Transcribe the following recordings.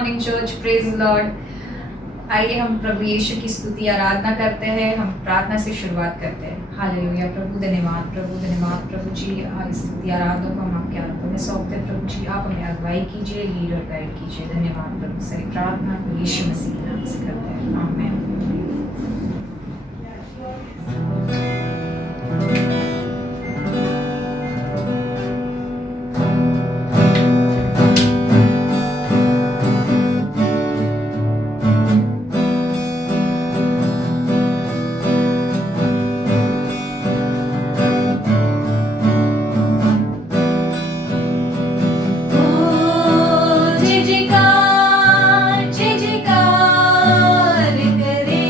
Morning church, praise Lord. आइए हम प्रभु यीशु की स्तुति आराधना करते हैं। हम प्रार्थना से शुरुआत करते हैं। हालेलुया। प्रभु धन्यवाद, प्रभु धन्यवाद। प्रभु जी स्तुति आराधना को हम आपके हाथों में सौंपते हैं। प्रभु जी आप हमें अगुवाई कीजिए, लीड और गाइड कीजिए। धन्यवाद प्रभु। सही प्रार्थना को यीशु मसीह के नाम से करते हैं, आमीन। जय जयकार करे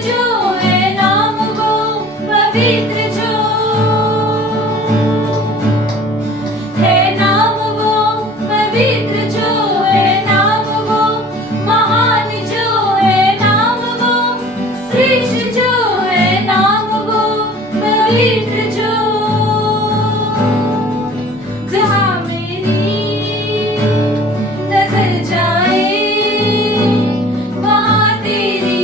जो है नाम वो पवित्र जो है नाम वो पवित्र जो है नाम वो महान जो है नाम वो श्रेष्ठ जो है नाम वो पवित्र जो जहाँ मेरी नजर जाए वहाँ तेरी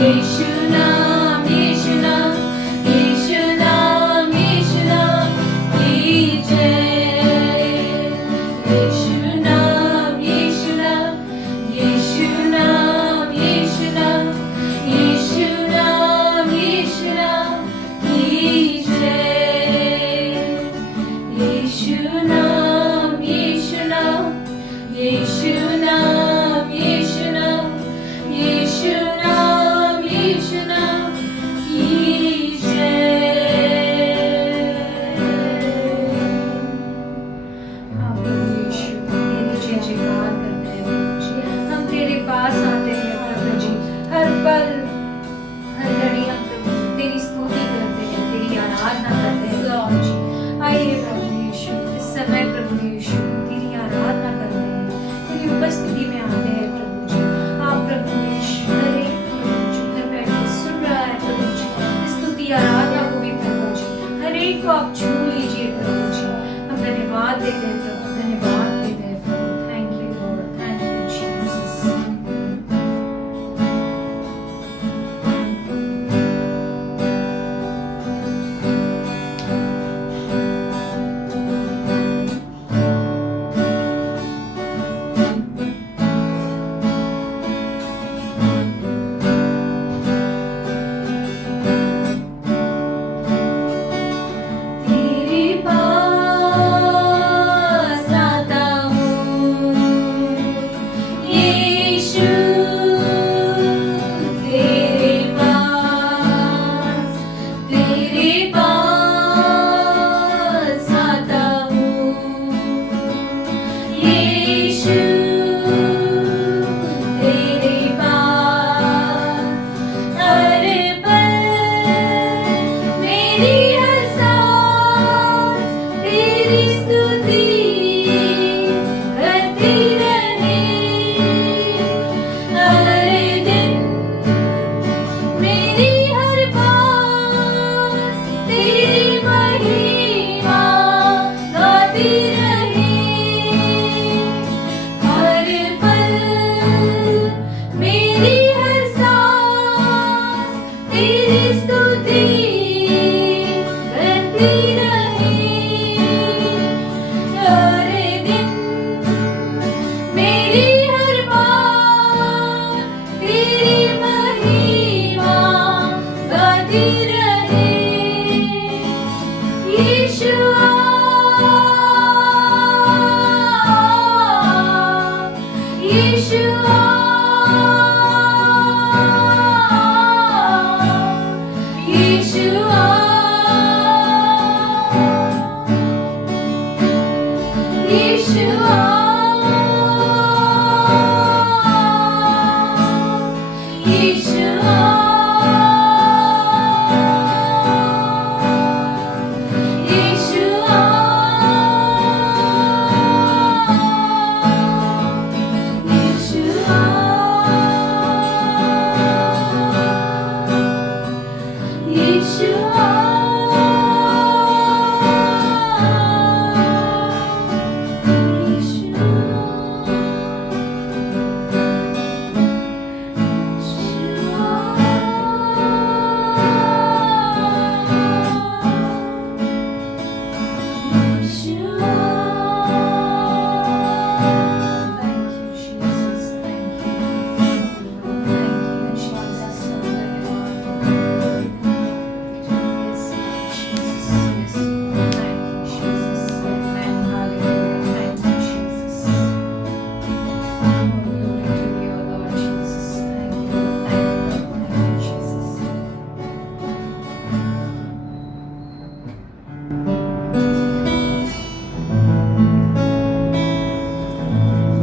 यीशु नाम यीशु नाम यीशु नाम यीशु नाम की जय यीशु नाम यीशु नाम यीशु नाम यीशु नाम यीशु नाम यीशु नाम की जय यीशु नाम यीशु नाम यीशु नाम यीशु नाम यीशु नाम यीशु नाम की जय हम यीशु तेरी जय जयकार करते हैं प्रभु जी हम तेरे पास आते हैं प्रभु जी हर पल हर घड़ी हम प्रभु तेरी स्तुति करते हैं तेरी आराधना करते हैं प्रभु जी आइए प्रभु यीशु इस समय प्रभु यीशु तेरी आराधना करते हैं तेरी उपस्थिति में आते हैं प्रभु जी आप प्रभु यीशु हर एक प्रभु जी घर बैठ के सुन रहा है प्रभु जी स्तुति आराधना को भी प्रभु जी हर एक को आप छू लीजिए प्रभु जी हम धन्यवाद देते हैं प्रभु धन्यवाद देते हैं प्रभु thank you Lord thank you Jesus तेरे पास आता हूँ यीशु तेरे पास आता हूँ यीशु तेरे पास हर पल मेरी हर सांस तेरी स्तुति करती रहे हर दिन मेरी हर बात तेरी महिमा गाती रहे हर पल मेरी हर सांस तेरी स्तुति करती रहे हर दिन मेरी हर बात तेरी महिमा गाती रहे यीशुआ यीशुआ यीशुआ यीशुआ यीशुआ यीशुआ यीशुआ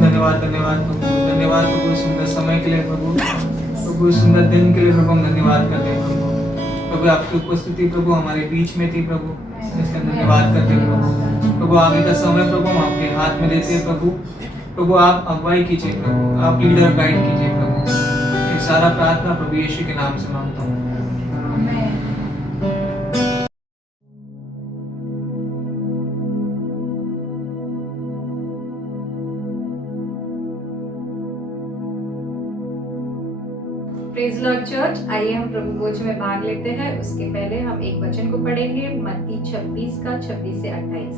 धन्यवाद धन्यवाद प्रभु सुंदर समय के लिए प्रभु सुंदर दिन के लिए प्रभु हम धन्यवाद करते हैं प्रभु आपकी उपस्थिति प्रभु हमारे बीच में थी प्रभु इसका धन्यवाद करते हैं प्रभु आगे का समय प्रभु हम आपके हाथ में देते हैं प्रभु आप अगुवाई कीजिए प्रभु आप लीडर गाइड कीजिए प्रभु ये सारा प्रार्थना प्रभु यीशु के नाम से मांगता हूँ प्रेज प्रेज लॉर्ड चर्च। आइए हम प्रभु भोज में भाग लेते हैं। उसके पहले हम एक वचन को पढ़ेंगे, मत्ती 26 का 26 से 28।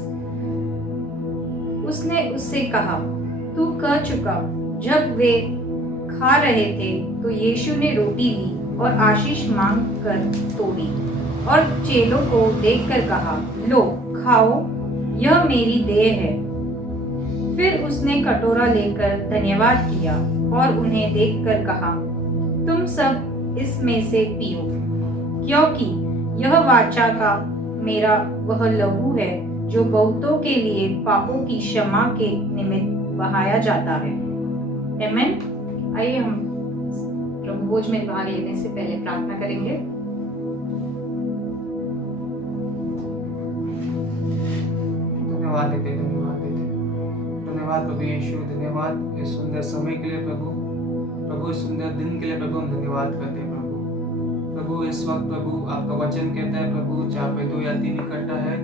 उसने उससे कहा, तू कह चुका। जब वे खा रहे थे तो यीशु ने रोटी ली और आशीष मांग कर तोड़ी और चेलों को देखकर कहा, लो खाओ, यह मेरी देह है। फिर उसने कटोरा लेकर धन्यवाद किया और उन्हें देखकर कहा, तुम सब इसमें से पियो, क्योंकि यह वाचा का मेरा वह लहू है जो बहुतों के लिए पापों की क्षमा के निमित्त बहाया जाता है। आमीन। आइए हम प्रभु भोज में भाग लेने से पहले प्रार्थना करेंगे। धन्यवाद देते धन्यवाद प्रभु यीशु, धन्यवाद इस सुंदर समय के लिए प्रभु इस सुंदर दिन के लिए प्रभु हम धन्यवाद करते हैं प्रभु इस वक्त प्रभु आपका वचन कहता है प्रभु, जहाँ पे 2 या 3 इकट्ठा है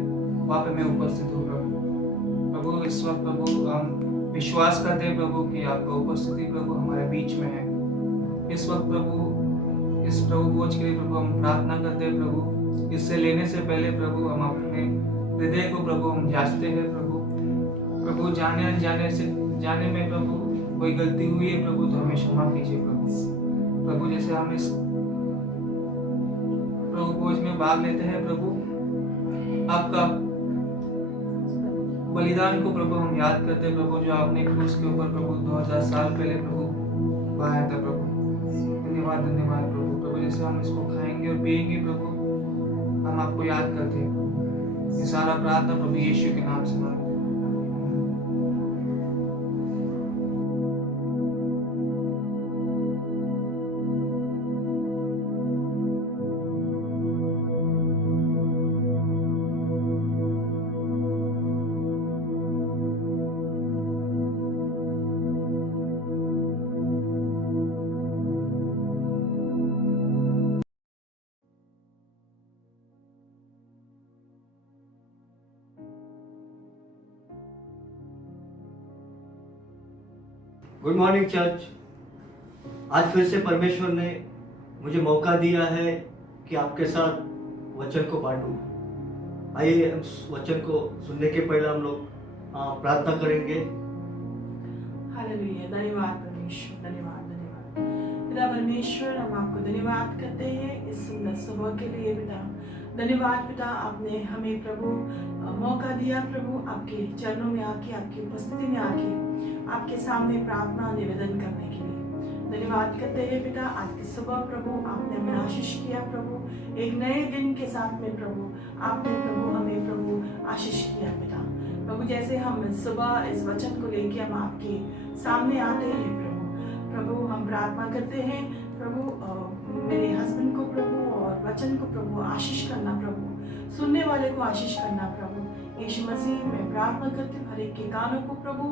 वहाँ पे मैं उपस्थित हूँ प्रभु इस वक्त प्रभु हम विश्वास करते हैं प्रभु कि आपका उपस्थिति प्रभु हमारे बीच में है। इस वक्त प्रभु इस प्रभु भोज के लिए प्रभु हम प्रार्थना करते हैं प्रभु, इससे लेने से पहले प्रभु हम अपने हृदय को प्रभु हम जांचते हैं प्रभु जाने अनजाने से जाने में प्रभु कोई गलती हुई है प्रभु तो हमें क्षमा कीजिए प्रभु जैसे हम इस प्रभु भोज में भाग लेते हैं प्रभु, आपका बलिदान को प्रभु हम याद करते हैं प्रभु, जो आपने क्रूस के ऊपर प्रभु 2000 साल पहले प्रभु बहाया था प्रभु। धन्यवाद प्रभु जैसे हम इसको खाएंगे और पिएंगे प्रभु, हम आपको याद करते हैं। ये सारा प्रार्थना प्रभु यीशु के नाम से मांगते हैं। Good morning church. आज फिर से परमेश्वर ने मुझे मौका दिया है कि आपके साथ वचन को बांटूं। आइए हम वचन को सुनने के पहले हम लोग प्रार्थना करेंगे। हालेलुया। धन्यवाद परमेश्वर, धन्यवाद पिता परमेश्वर, हम आपको धन्यवाद करते हैं इस सुंदर सुबह के लिए पिता। धन्यवाद पिता, आपने हमें प्रभु मौका दिया प्रभु आपके चरणों में आके, आपकी उपस्थिति में आके आपके सामने प्रार्थना निवेदन करने के लिए धन्यवाद करते हैं पिता। आज की सुबह प्रभु आपने हमें आशीष किया प्रभु, एक नए दिन के साथ में प्रभु आपने प्रभु हमें प्रभु आशीष किया पिता। प्रभु जैसे हम सुबह इस वचन को लेके हम आपके सामने आते हैं प्रभु हम प्रार्थना करते हैं प्रभु मेरे हस्बैंड को प्रभु और वचन को प्रभु आशीष करना प्रभु, सुनने वाले को आशीष करना प्रभु। यीशु मसीह में प्रार्थना करते हर एक के कानों को प्रभु,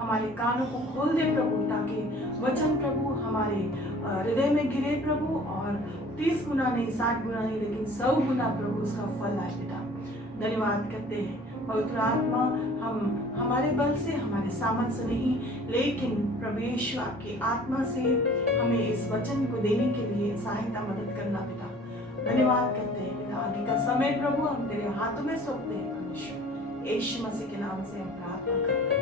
हमारे कानों को खोल दे प्रभु, ताकि वचन प्रभु हमारे हृदय में गिरे प्रभु, और 30 गुना नहीं 60 गुना नहीं लेकिन 100 गुना प्रभु उसका फल आए पिता। धन्यवाद करते हैं पवित्र आत्मा, हम हमारे बल से हमारे सामर्थ्य से नहीं लेकिन प्रभु यीशु आपकी आत्मा से हमें इस वचन को देने के लिए सहायता मदद करना पिता। धन्यवाद करते हैं पिता। आगे का समय प्रभु हम तेरे हाथों में सौंपते हैं परमेश्वर, यीशु मसीह के नाम से हम प्रार्थना करते हैं।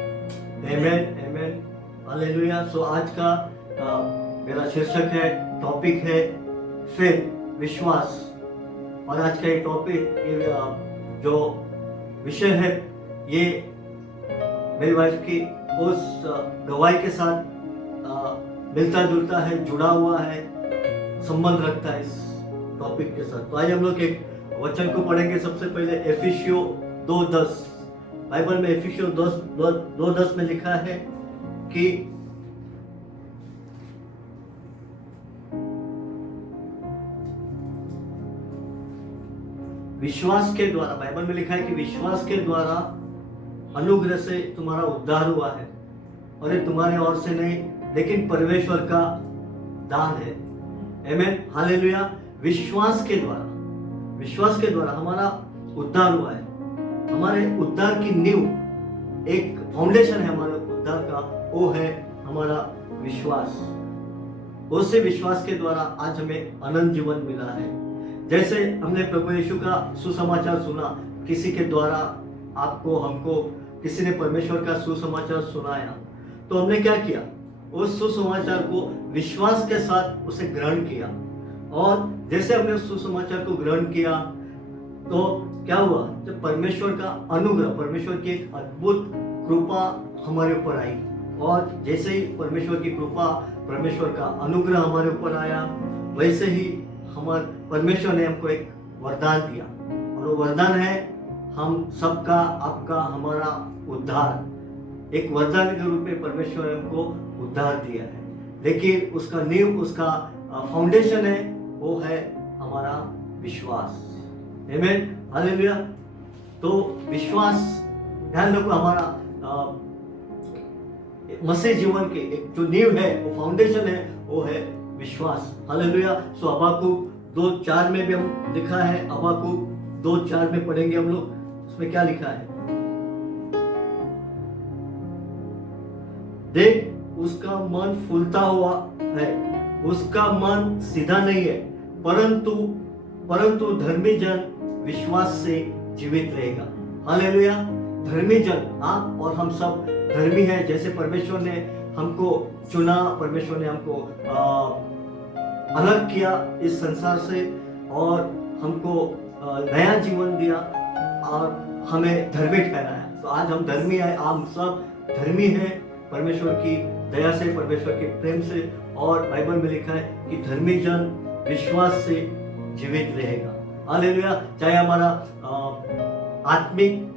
आमेन आमेन हालेलुया। सो आज का मेरा शीर्षक है, टॉपिक है फेथ, विश्वास। और आज का ये टॉपिक जो विषय है ये मेरी वाइफ की उस गवाही के साथ मिलता जुलता है, जुड़ा हुआ है, संबंध रखता है इस टॉपिक के साथ। तो आज हम लोग एक वचन को पढ़ेंगे। सबसे पहले एफिसियों 2:10। बाइबल में एफिसियों 2:10 में लिखा है कि विश्वास के द्वारा, बाइबल में लिखा है कि विश्वास के द्वारा अनुग्रह से तुम्हारा उद्धार हुआ है, और ये तुम्हारे ओर से नहीं लेकिन परमेश्वर का दान है। Amen hallelujah. विश्वास के द्वारा हमारा उद्धार हुआ है। हमारे उद्धार की नींव, एक फाउंडेशन है हमारे उद्धार का, वो है हमारा विश्वास। उसी विश्वास के द्वारा आज हमें अनंत जीवन मिला है। जैसे हमने प्रभु यीशु का सुसमाचार सुना, किसी के द्वारा आपको हमको किसी ने परमेश्वर का सुसमाचार सुनाया, तो हमने क्या किया? उस सुसमाचार को विश्वास के साथ उसे ग्रहण किया। और जैसे हमने उस सुसमाचार को ग्रहण किया तो क्या हुआ? जब परमेश्वर का अनुग्रह, परमेश्वर की एक अद्भुत कृपा हमारे ऊपर आई, और जैसे ही परमेश्वर की कृपा, परमेश्वर का अनुग्रह हमारे ऊपर आया, वैसे ही हमारे परमेश्वर ने हमको एक वरदान दिया, और वो वरदान है हम सबका, आपका, हमारा उद्धार। एक वरदान के रूप में परमेश्वर ने हमको उद्धार दिया है, लेकिन उसका नींव, उसका फाउंडेशन है, वो है हमारा विश्वास। आमीन, हालेलुया। तो विश्वास, ध्यान रखो, हमारा मसीह जीवन के एक जो नींव है, वो फाउंडेशन है, वो है विश्वास। हालेलुया। सो हबक्कूक 2:4 में भी हम लिखा है, हबक्कूक 2:4 में पढ़ेंगे हम लोग। उसमें क्या लिखा है? देख, उसका मन फूलता हुआ है, उसका मन सीधा नहीं है, परंतु धर्मी जन विश्वास से जीवित रहेगा। हालेलुया। धर्मी जन, आप और हम सब धर्मी हैं। जैसे परमेश्वर ने हमको चुना, परमेश्वर ने हमको अलग किया इस संसार से, और हमको नया जीवन दिया और हमें धर्मी ठहराया। तो आज हम धर्मी हैं, हम सब धर्मी हैं परमेश्वर की दया से, परमेश्वर के प्रेम से। और बाइबल में लिखा है कि धर्मी जन विश्वास से जीवित रहेगा। हालेलुया। चाहे हमारा आत्मिक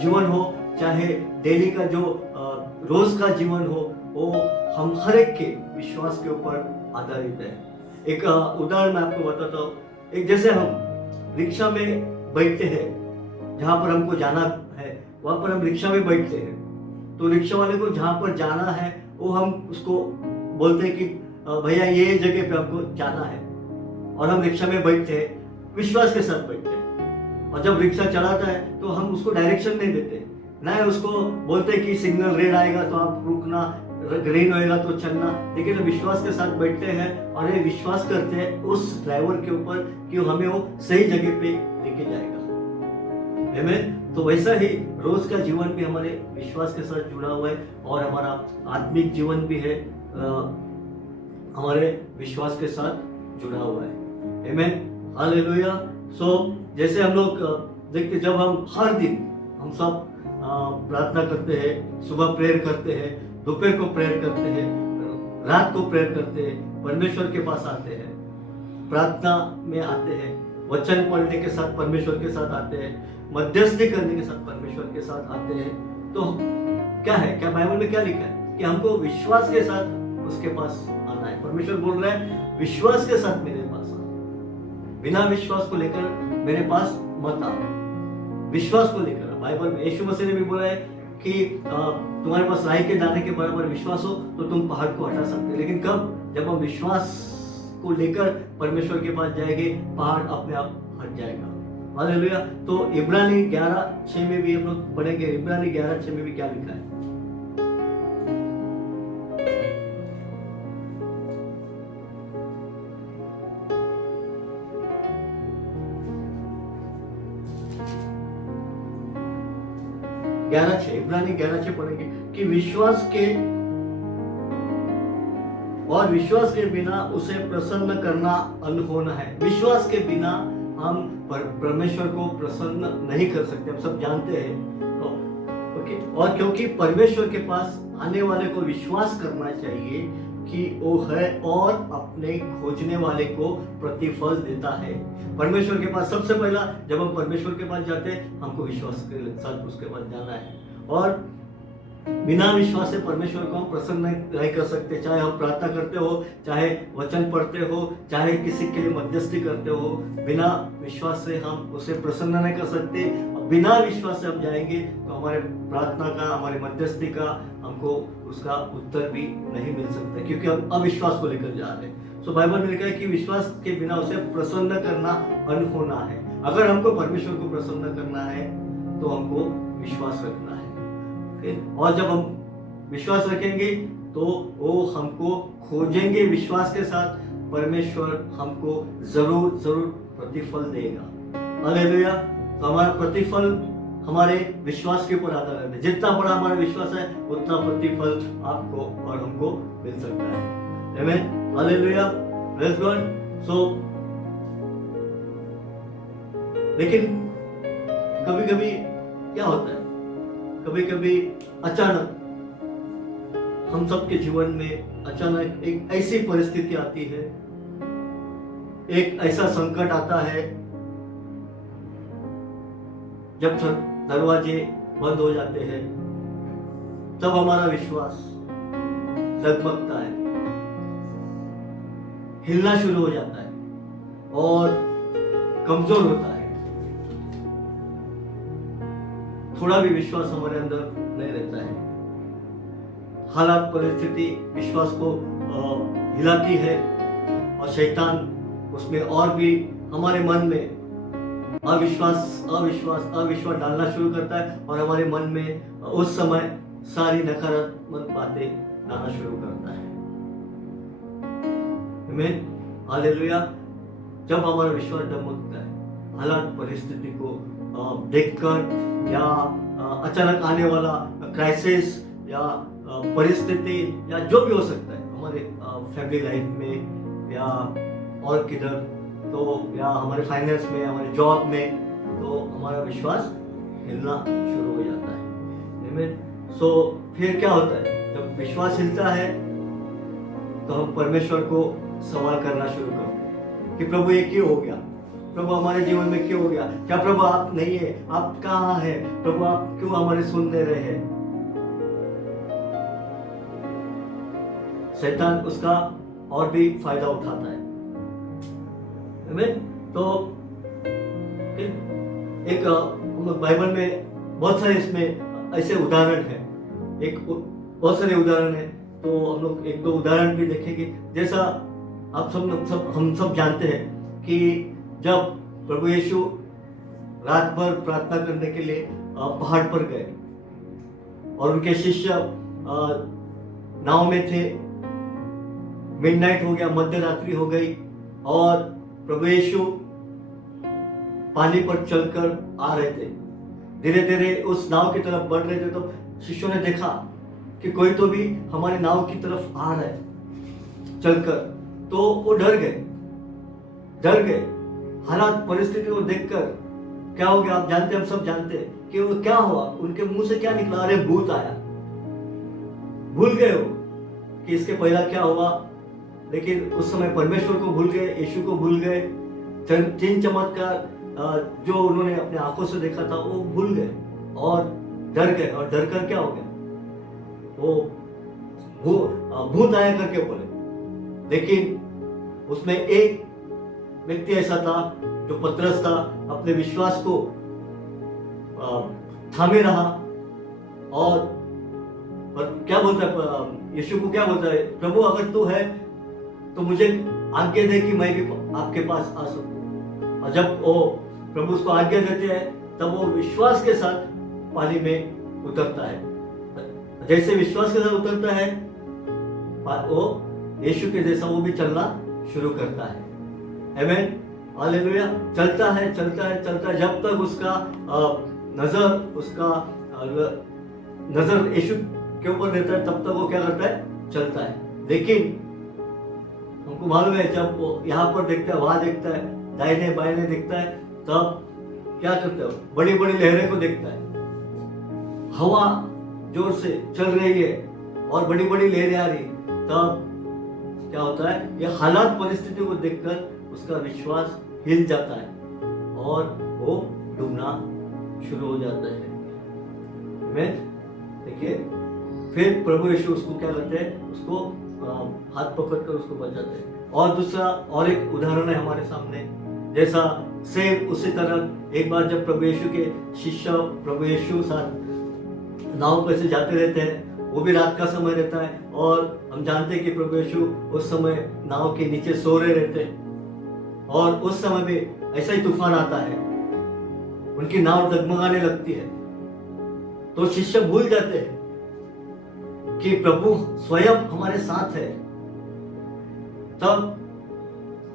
जीवन हो, चाहे डेली का जो रोज का जीवन हो, वो हम हर एक के विश्वास के ऊपर आधारित है। एक उदाहरण मैं आपको बताता हूँ। एक जैसे हम रिक्शा में बैठते हैं, जहाँ पर हमको जाना है वहाँ पर हम रिक्शा में बैठते हैं, तो रिक्शा वाले को जहाँ पर जाना है वो हम उसको बोलते हैं कि भैया ये जगह पे हमको जाना है, और हम रिक्शा में बैठते हैं, विश्वास के साथ बैठते हैं। और जब रिक्शा चलाता है तो हम उसको डायरेक्शन नहीं देते, ना उसको बोलते कि सिग्नल रेड आएगा तो आप रुकना, ग्रीन होएगा तो चलना, लेकिन हम विश्वास के साथ बैठते हैं और ये विश्वास करते हैं उस ड्राइवर के ऊपर कि हमें वो सही जगह पे लेके जाएगा। आमीन। तो वैसा ही रोज का जीवन भी हमारे विश्वास के साथ जुड़ा हुआ है, और हमारा आत्मिक जीवन भी है हमारे विश्वास के साथ जुड़ा हुआ है। आमीन, हालेलुया। सो जैसे हम लोग देखते, जब हम हर दिन हम सब प्रार्थना करते हैं, सुबह प्रेयर करते हैं, दोपहर को प्रेयर करते हैं, रात को प्रेयर करते हैं, परमेश्वर के पास आते हैं, प्रार्थना में आते हैं, वचन पढ़ने के साथ परमेश्वर के साथ आते हैं, मध्यस्थी करने के साथ परमेश्वर के साथ आते हैं, तो क्या है, क्या बाइबल में क्या लिखा है कि हमको विश्वास के साथ उसके पास आना है। परमेश्वर बोल रहा है विश्वास के साथ मेरे पास आओ, बिना विश्वास को लेकर मेरे पास मत आओ, विश्वास को लेकर। बाइबल में यीशु मसीह ने भी बोला है कि तुम्हारे पास राई के दाने के बराबर विश्वास हो तो तुम पहाड़ को हटा सकते हो। लेकिन कब? जब हम विश्वास को लेकर परमेश्वर के पास जाएंगे, पहाड़ अपने आप हट जाएगा। हालेलुया। तो इब्रानी 11:6 में भी हम लोग पढ़ेंगे। इब्रानी 11:6 में भी क्या लिखा है? इब्रानी 11:6 पढ़ेंगे कि विश्वास के बिना उसे प्रसन्न करना अनहोना है। विश्वास के बिना हम परमेश्वर को प्रसन्न नहीं कर सकते, हम सब जानते हैं। तो ओके, और क्योंकि परमेश्वर के पास आने वाले को विश्वास करना चाहिए कि वो है और अपने खोजने वाले को प्रतिफल देता है। परमेश्वर के पास सबसे पहला, जब हम परमेश्वर के पास जाते हैं, हमको विश्वास के साथ उसके पास जाना है, और बिना विश्वास से परमेश्वर को हम प्रसन्न नहीं कर सकते। चाहे हम प्रार्थना करते हो, चाहे वचन पढ़ते हो, चाहे किसी के लिए मध्यस्थी करते हो, बिना विश्वास से हम उसे प्रसन्न नहीं कर सकते। बिना विश्वास से हम जाएंगे तो हमारे प्रार्थना का, हमारे मध्यस्थी का हमको उसका उत्तर भी नहीं मिल सकता, क्योंकि हम अविश्वास को लेकर जा रहे हैं। सो बाइबल में लिखा है कि विश्वास के बिना उसे प्रसन्न करना अनहोना है। अगर हमको परमेश्वर को प्रसन्न करना है तो हमको विश्वास रखना है। और जब हम विश्वास रखेंगे तो वो हमको खोजेंगे विश्वास के साथ, परमेश्वर हमको जरूर जरूर प्रतिफल देगा। हालेलुया। तो हमारा प्रतिफल हमारे विश्वास के ऊपर आधार है। जितना बड़ा हमारा विश्वास है उतना प्रतिफल आपको और हमको मिल सकता है। आमीन। हालेलुया। Praise God. सो लेकिन कभी कभी क्या होता है, कभी कभी अचानक हम सबके जीवन में अचानक एक ऐसी परिस्थिति आती है, एक ऐसा संकट आता है जब दरवाजे बंद हो जाते हैं, तब हमारा विश्वास डगमगता है, हिलना शुरू हो जाता है और कमजोर होता है। थोड़ा भी विश्वास हमारे अंदर नहीं रहता है। हालात परिस्थिति विश्वास को हिलाती है और शैतान उसमें और भी हमारे मन में अविश्वास डालना शुरू करता है और हमारे मन में उस समय सारी नकारात्मक बातें लाना शुरू करता है। आमीन। हालेलुया। जब हमारा विश्वास डगमगता है, हालात परिस्थिति को देखकर या अचानक आने वाला क्राइसिस या परिस्थिति या जो भी हो सकता है हमारे फैमिली लाइफ में या और किधर, तो या हमारे फाइनेंस में, हमारे जॉब में, तो हमारा विश्वास हिलना शुरू हो जाता है। आमीन। सो फिर क्या होता है, जब विश्वास हिलता है तो हम परमेश्वर को सवाल करना शुरू करते हैं कि प्रभु ये क्यों हो गया, प्रभु हमारे जीवन में क्यों हो गया, क्या प्रभु आप नहीं है, आप कहाँ हैं, प्रभु आप क्यों हमारे सुन नहीं रहे हैं। शैतान उसका और भी फायदा उठाता है। तो एक हम लोग बाइबल में बहुत सारे इसमें ऐसे उदाहरण है, बहुत सारे उदाहरण है, तो हम लोग एक दो उदाहरण भी देखेंगे। जैसा आप हम सब जानते हैं कि जब प्रभु यीशु रात भर प्रार्थना करने के लिए पहाड़ पर गए और उनके शिष्य नाव में थे, मिडनाइट हो गया, मध्य रात्रि हो गई और प्रभु यीशु पानी पर चलकर आ रहे थे, धीरे धीरे उस नाव की तरफ बढ़ रहे थे। तो शिष्यों ने देखा कि कोई तो भी हमारे नाव की तरफ आ रहा है चलकर, तो वो डर गए। हालात परिस्थिति को देखकर क्या हो गया, आप जानते, हम सब जानते हैं कि वो क्या हुआ, उनके मुंह से क्या निकला, अरे भूत आया। भूल गए वो कि इसके पहला क्या हुआ, लेकिन उस समय परमेश्वर को भूल गए, यीशु को भूल गए, 3 चमत्कार जो उन्होंने अपने आंखों से देखा था वो भूल गए और डर गए। और डर कर क्या हो गया, वो भूत आया करके बोले। लेकिन उसमें एक व्यक्ति ऐसा था जो पतरस था, अपने विश्वास को थामे रहा और क्या बोलता है, यीशु को क्या बोलता है, प्रभु अगर तू है तो मुझे आज्ञा दे कि मैं भी आपके पास आ सकूं। और जब वो प्रभु उसको आज्ञा देते हैं तब वो विश्वास के साथ पानी में उतरता है। जैसे विश्वास के साथ उतरता है वो यीशु के जैसा वो भी चलना शुरू करता है। आमीन। हालेलुया। चलता है जब तक उसका नजर यीशु के ऊपर रहता है, तब तक वो क्या करता है, चलता है। लेकिन हमको मालूम है जब वो यहाँ पर देखता है, वहां देखता है, दाहिने बाएं देखता है, तब क्या करता है, बड़ी बड़ी लहरें को देखता है, हवा जोर से चल रही है और बड़ी बड़ी लहरें आ रही, तब क्या होता है, ये हालात परिस्थिति को देखकर उसका विश्वास हिल जाता है और वो डूबना शुरू हो जाता है। देखिए, फिर प्रभु यीशु उसको क्या करते हैं, उसको हाथ पकड़कर उसको बचाते हैं। और दूसरा और एक उदाहरण है हमारे सामने, जैसा सेम उसी तरह एक बार जब प्रभु यीशु के शिष्य प्रभु यीशु साथ नाव पर से जाते रहते हैं, वो भी रात का समय रहता है और हम जानते हैं कि प्रभु यीशु उस समय नाव के नीचे सो रहे रहते हैं और उस समय भी ऐसा ही तूफान आता है, उनकी नाव डगमगाने लगती है, तो शिष्य भूल जाते हैं कि प्रभु स्वयं हमारे साथ है, तब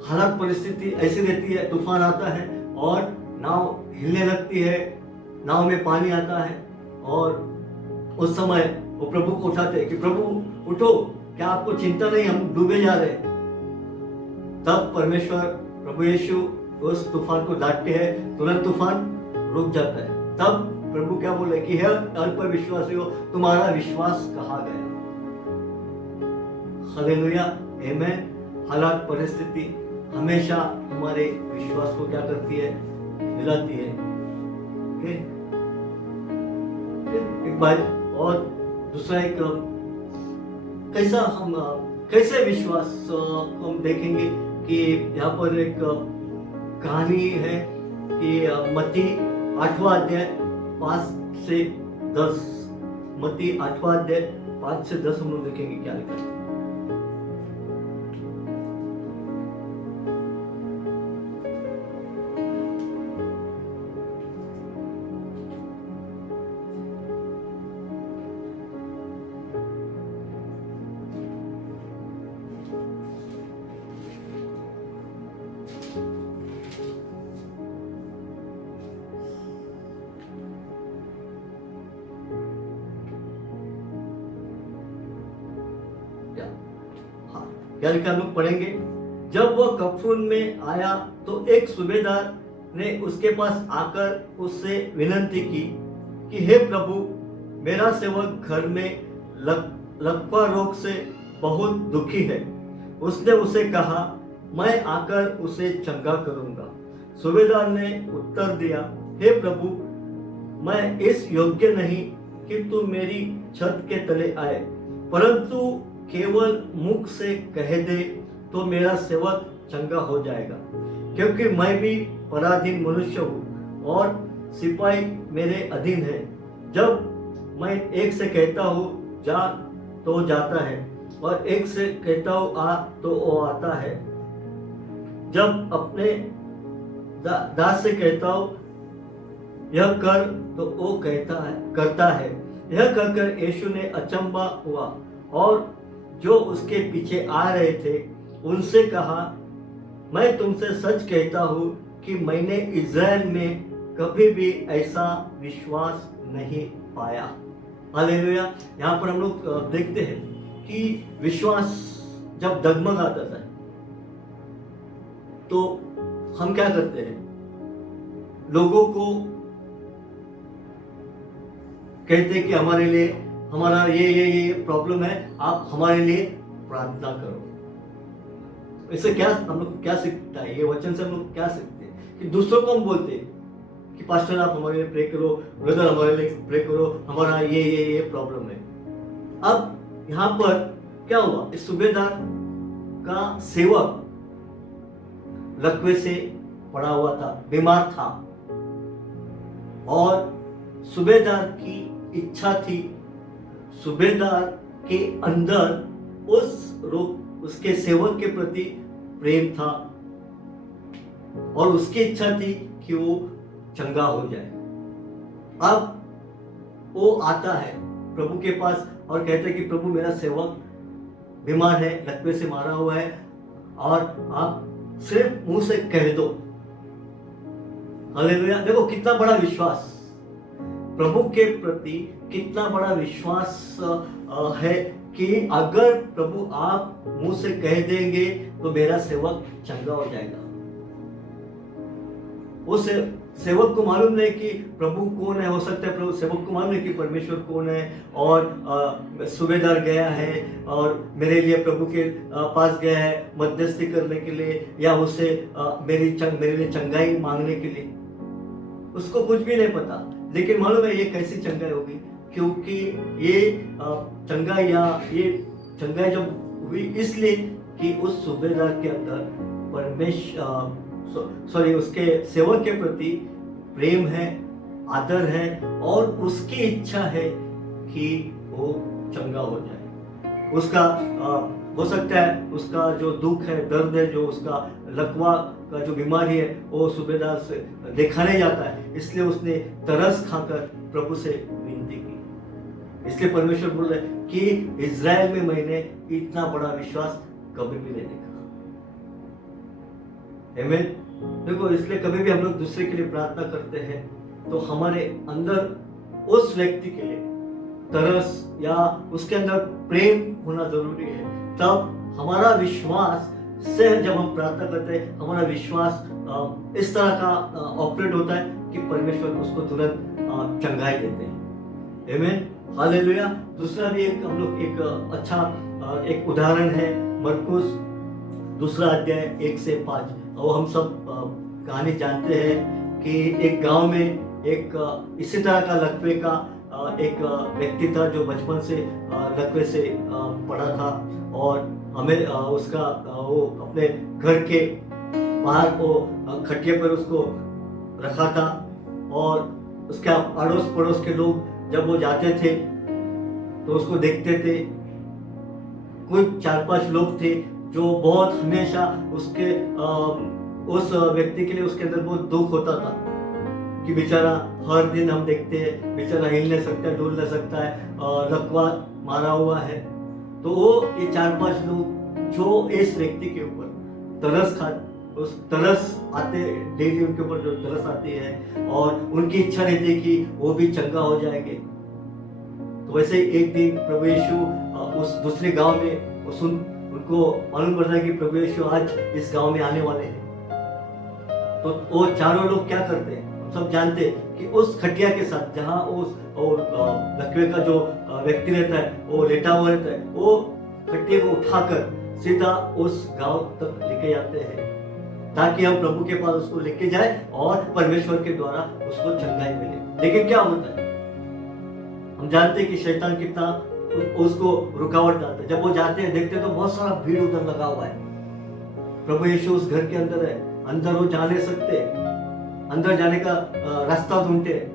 हालात परिस्थिति ऐसी रहती है, तूफान आता है और नाव हिलने लगती है, नाव में पानी आता है और उस समय वो प्रभु को उठाते हैं कि प्रभु उठो, क्या आपको चिंता नहीं, हम डूबे जा रहे हैं। तब परमेश्वर प्रभु यीशु उस तूफान को डांटते हैं, तुरंत तूफान रुक जाता है। तब प्रभु क्या बोले कि हे अल्प विश्वासियों, तुम्हारा विश्वास कहाँ गया। हालेलुया, आमेन। हालात परिस्थिति हमेशा हमारे विश्वास को क्या करती है, हिलाती है। एक बात और दूसरा एक कैसे विश्वास को हम देखेंगे कि यहाँ पर एक कहानी है कि मत्ती 8वां अध्याय 5 से 10, मत्ती 8वां अध्याय 5 से 10 हम लोग देखेंगे क्या लिखा है। क्या लिखा हम लोग पढ़ेंगे। जब वह कफरनहूम में आया तो एक सूबेदार ने उसके पास आकर उससे विनती की कि हे प्रभु, मेरा सेवक घर में लकवा रोग से बहुत दुखी है। उसने उसे कहा, मैं आकर उसे चंगा करूंगा। सूबेदार ने उत्तर दिया, हे प्रभु, मैं इस योग्य नहीं कि तू मेरी छत के तले आए, परंतु केवल मुख से कह दे तो मेरा सेवक चंगा हो जाएगा, क्योंकि मैं भी पराधीन मनुष्य हूँ और सिपाही मेरे अधीन है। जब मैं एक से कहता हूँ जा तो जाता है, और एक से कहता हूँ आ तो वो आता है। जब अपने दास से कहता हूँ यह कर तो वो करता है। यह कहकर यीशु ने अचंभा हुआ और जो उसके पीछे आ रहे थे उनसे कहा, मैं तुमसे सच कहता हूँ कि मैंने इज़राइल में कभी भी ऐसा विश्वास नहीं पाया। हालेलुया। यहाँ पर हम लोग देखते हैं कि विश्वास जब डगमगाता है तो हम क्या करते हैं, लोगों को कहते हैं कि हमारे लिए हमारा ये प्रॉब्लम है, आप हमारे लिए प्रार्थना करो। इससे क्या हम लोग क्या सीखता है, ये वचन से हम लोग क्या सीखते हैं कि दूसरों को हम बोलते हैं कि पास्टर आप हमारे लिए प्रे करो, ब्रदर हमारे लिए प्रे करो, हमारा ये प्रॉब्लम है। अब यहाँ पर क्या हुआ, इस सूबेदार का सेवक लकवे से पड़ा हुआ था, बीमार था, और सूबेदार की इच्छा थी, सूबेदार के अंदर उसके सेवक के प्रति प्रेम था और उसकी इच्छा थी कि वो चंगा हो जाए। अब वो आता है प्रभु के पास और कहता है कि प्रभु, मेरा सेवक बीमार है, लकवे से मारा हुआ है, और आप सिर्फ मुंह से कह दो। हालेलुया। देखो कितना बड़ा विश्वास, प्रभु के प्रति कितना बड़ा विश्वास है कि अगर प्रभु आप मुंह से कह देंगे तो मेरा सेवक चंगा हो जाएगा। उस सेवक को मालूम नहीं कि प्रभु कौन है, हो सकता है प्रभु सेवक को मालूम नहीं कि परमेश्वर कौन है, और सूबेदार गया है और मेरे लिए प्रभु के पास गया है मध्यस्थी करने के लिए, या उसे मेरे लिए चंगाई मांगने के लिए। उसको कुछ भी नहीं पता, लेकिन मालूम है ये कैसी चंगाई होगी, क्योंकि ये चंगाई जब हुई इसलिए कि उस सूबेदार के अंदर उसके सेवक के प्रति प्रेम है, आदर है, और उसकी इच्छा है कि वो चंगा हो जाए। उसका हो सकता है उसका जो दुख है, दर्द है, जो उसका लकवा का जो बीमारी है, वो सूबेदार से दिखाने जाता है, इसलिए उसने तरस खाकर प्रभु से विनती की। इसलिए परमेश्वर बोल रहे हैं कि इज़राइल में मैंने इतना बड़ा विश्वास कभी भी नहीं देखा। आमीन। देखो, इसलिए कभी भी हम लोग दूसरे के लिए प्रार्थना करते हैं तो हमारे अंदर उस व्यक्ति के लिए तरस या उसके अंदर प्रेम होना जरूरी है। तब हमारा विश्वास से जब हम प्रार्थना करते हैं, हमारा विश्वास इस तरह का ऑपरेट होता है कि परमेश्वर उसको तुरंत चंगाई देते हैं। आमीन, हालेलुया। दूसरा भी एक हम लोग एक अच्छा एक उदाहरण है, मरकुस 2 अध्याय 1 से 5। और हम सब कहानी जानते हैं कि एक गांव में एक इसी तरह का लकवे का एक व्यक्ति था जो बचपन से लकवे से पड़ा था, और हमें उसका वो अपने घर के बाहर वो खटिया पर उसको रखा था, और उसके अड़ोस पड़ोस के लोग जब वो जाते थे तो उसको देखते थे। कुछ 4-5 लोग थे जो बहुत हमेशा उसके उस व्यक्ति के लिए उसके अंदर बहुत दुख होता था कि बेचारा हर दिन हम देखते हैं बेचारा हिल नहीं सकता, डोल नहीं सकता है, लकवा मारा हुआ है। तो वो ये 4-5 लोग जो इस व्यक्ति के ऊपर उस तरस आते, डेली उनके ऊपर जो तरस आती है और उनकी इच्छा रहती है कि वो भी चंगा हो जाएंगे। तो वैसे एक दिन प्रभु यीशु उस दूसरे गांव में उनको मालूम पड़ता है कि प्रभु यीशु आज इस गांव में आने वाले हैं। तो वो चारों लोग क्या करते हैं, हम सब जानते हैं कि उस खटिया के साथ जहां उस लकवे का जो व्यक्ति रहता है वो लेटा हुआ रहता है, वो खटिया को उठाकर सीधा उस गांव तक लेके जाते हैं ताकि हम प्रभु के पास उसको लेके जाए और परमेश्वर के द्वारा उसको चंगाई मिले। लेकिन क्या होता है, हम जानते हैं कि शैतान कितना उसको रुकावट डालता है। जब वो जाते हैं देखते हैं तो बहुत सारा भीड़ उधर लगा हुआ है। प्रभु यीशु उस घर के अंदर है, अंदर वो जा नहीं सकते, अंदर जाने का रास्ता ढूंढते हैं,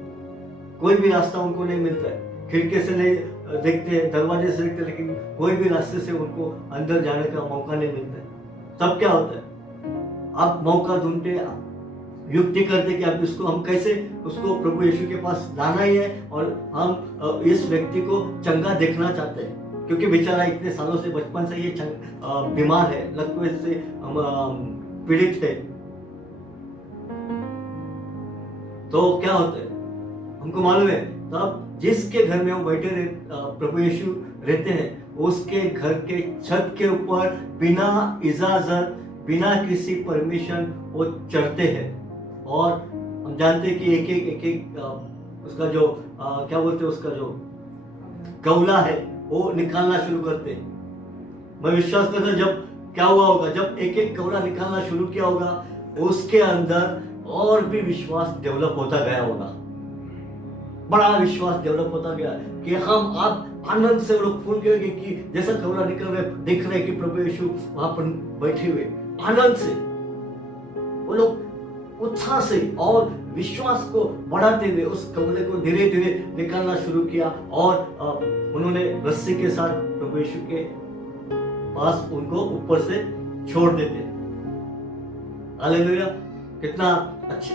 कोई भी रास्ता उनको नहीं मिलता है। खिड़की से नहीं देखते, दरवाजे से देखते, लेकिन कोई भी रास्ते से उनको अंदर जाने का मौका नहीं मिलता है। तब क्या होता है, आप मौका ढूंढते, युक्ति करते कि अब इसको हम कैसे उसको प्रभु यीशु के पास लाना ही है, और हम इस व्यक्ति को चंगा देखना चाहते हैं क्योंकि बेचारा इतने सालों से बचपन से ये बीमार है, लकवे से पीड़ित है। तो क्या होता है, हमको मालूम है तब जिसके घर में वो बैठे प्रभु यीशु रहते हैं उसके घर के छत के ऊपर बिना इजाजत, बिना किसी परमिशन वो चढ़ते हैं। और हम जानते हैं कि एक एक उसका जो क्या बोलते हैं, उसका जो कौला है वो निकालना शुरू करते हैं। मैं विश्वास करता हूं जब क्या हुआ होगा, जब एक एक कौला निकालना शुरू किया होगा उसके अंदर और भी विश्वास डेवलप होता गया होगा, बड़ा विश्वास डेवलप होता गया कि हम आप आनंद से लोग फूल गए कि जैसा कौला निकल रहे, देख रहे कि प्रभु यीशु वहां पर बैठे हुए, आनंद से वो लोग उत्साह से और विश्वास को बढ़ाते हुए उस कौले को धीरे धीरे निकालना शुरू किया, और उन्होंने रस्सी के साथ प्रभु यीशु के पास उनको ऊपर से छोड़ देते। हालेलुया, कितना अच्छा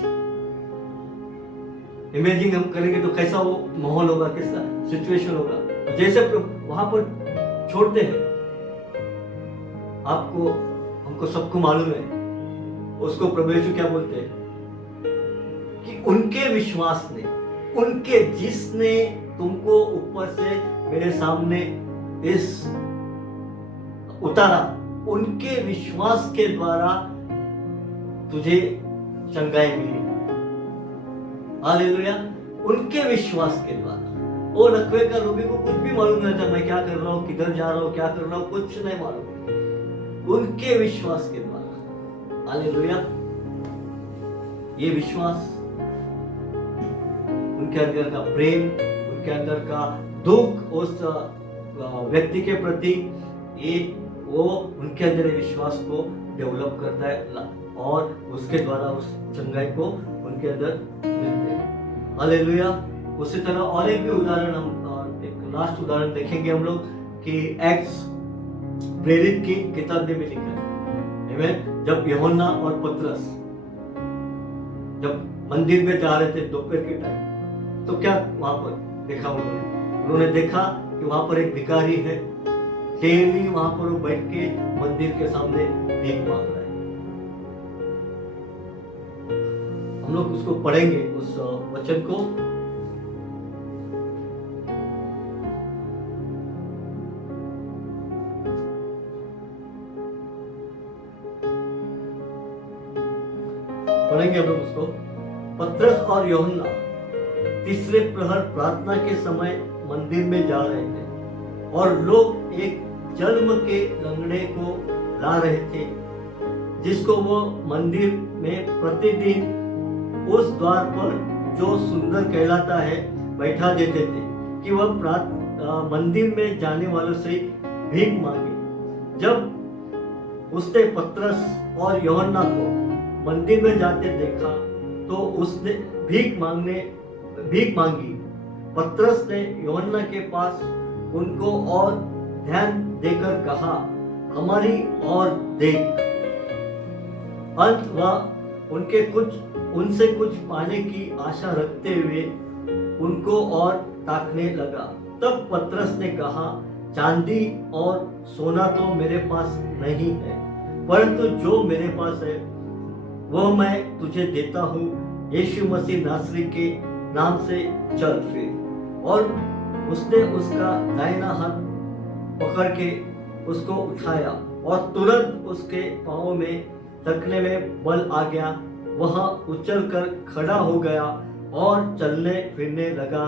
इमेजिन हम करेंगे तो कैसा वो माहौल होगा, कैसा सिचुएशन होगा। जैसे वहां पर छोड़ते हैं, आपको हमको सबको मालूम है उसको प्रभु यीशु क्या बोलते हैं कि उनके विश्वास ने, उनके जिसने तुमको ऊपर से मेरे सामने इस उतारा, उनके विश्वास के द्वारा तुझे चंगाई मिली। हालेलुया, उनके विश्वास के द्वारा। वो लकवे का रोगी को कुछ भी मालूम नहीं था, मैं क्या कर रहा हूँ, किधर जा रहा हूँ, क्या कर रहा हूँ, कुछ नहीं मालूम, उनके विश्वास के द्वारा। हालेलुया, ये विश्वास, उनके अंदर का प्रेम, उनके अंदर का दुख उस व्यक्ति के प्रति, ये वो उनके अंदर विश्वास को डेवलप करता है और उसके द्वारा उस चंगाई को उनके अंदर मिलते हैं। हालेलुया। उसी तरह और एक भी उदाहरण, हम एक लास्ट उदाहरण देखेंगे हम लोग कि एक्ट्स प्रेरित की किताब में भी लिखा है, जब यूहन्ना और पतरस जब मंदिर में जा रहे थे दोपहर के टाइम, तो क्या वहां पर देखा उन्होंने, उन्होंने देखा कि वहां पर एक भिखारी है, डेली वहां पर वो बैठ के मंदिर के सामने भीख मांग रहा है। हम लोग उसको पढ़ेंगे, उस वचन को। पढ़ेंगे हम लोग उसको। पतरस और यूहन्ना तीसरे प्रहर प्रार्थना के समय मंदिर में जा रहे थे और लोग एक जन्म के लंगड़े को ला रहे थे, जिसको वो मंदिर में प्रतिदिन उस द्वार पर जो सुंदर कहलाता है बैठा देते थे कि वह मंदिर में जाने वालों से भीख मांगे। जब उसने पतरस और यूहन्ना को मंदिर में जाते देखा तो उसने भीख मांगी। पतरस ने यूहन्ना के पास उनको और ध्यान देकर कहा, हमारी और देख। अंत वह उनसे कुछ पाने की आशा रखते हुए उनको और ताकने लगा। तब पतरस ने कहा, चांदी और सोना तो मेरे पास नहीं है, परंतु जो मेरे पास है वह मैं तुझे देता हूँ। यीशु मसीह नासरी के नाम से चल फिर। और उसने उसका दाहिना हाथ पकड़ के उसको उठाया और तुरंत उसके पाँव में तकने में बल आ गया। वह उछलकर खड़ा हो गया और चलने फिरने लगा